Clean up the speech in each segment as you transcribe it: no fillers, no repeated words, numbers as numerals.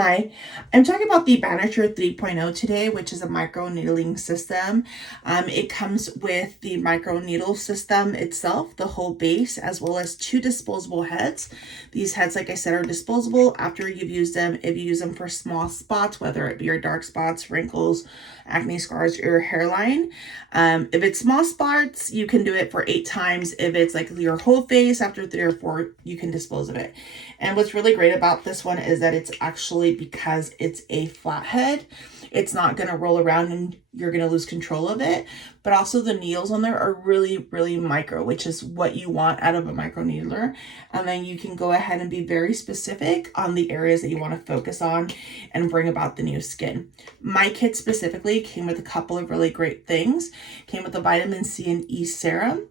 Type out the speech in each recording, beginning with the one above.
Hi, I'm talking about the Banisher 3.0 today, which is a micro needling system. It comes with the micro needle system itself, the whole base, as well as 2 disposable heads. These heads, like I said, are disposable after you've used them. If you use them for small spots, whether it be your dark spots, wrinkles, acne scars, or your hairline. If it's small spots, you can do it for 8 times. If it's like your whole face, after 3 or 4, you can dispose of it. And what's really great about this one is that it's actually, because it's a flat head, it's not going to roll around and you're going to lose control of it. But also the needles on there are really, really micro, which is what you want out of a micro needler. And then you can go ahead and be very specific on the areas that you want to focus on and bring about the new skin. My kit specifically came with a couple of really great things. Came with a vitamin C and E serum.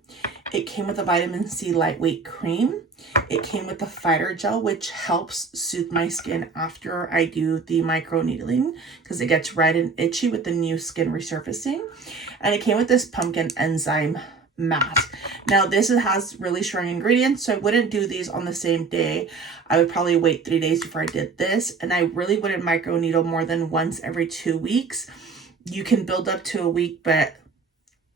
It came with a vitamin C lightweight cream. It came with the fighter gel, which helps soothe my skin after I do the micro needling because it gets red and itchy with the new skin resurfacing. And it came with this pumpkin enzyme mask. Now this has really strong ingredients, so I wouldn't do these on the same day. I would probably wait 3 days before I did this, and I really wouldn't micro needle more than once every 2 weeks. You can build up to a week, but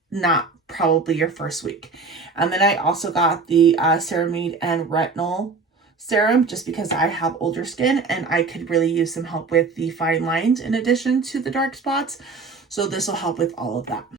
not probably your first week. And then I also got the ceramide and retinol serum just because I have older skin and I could really use some help with the fine lines in addition to the dark spots. So this will help with all of that.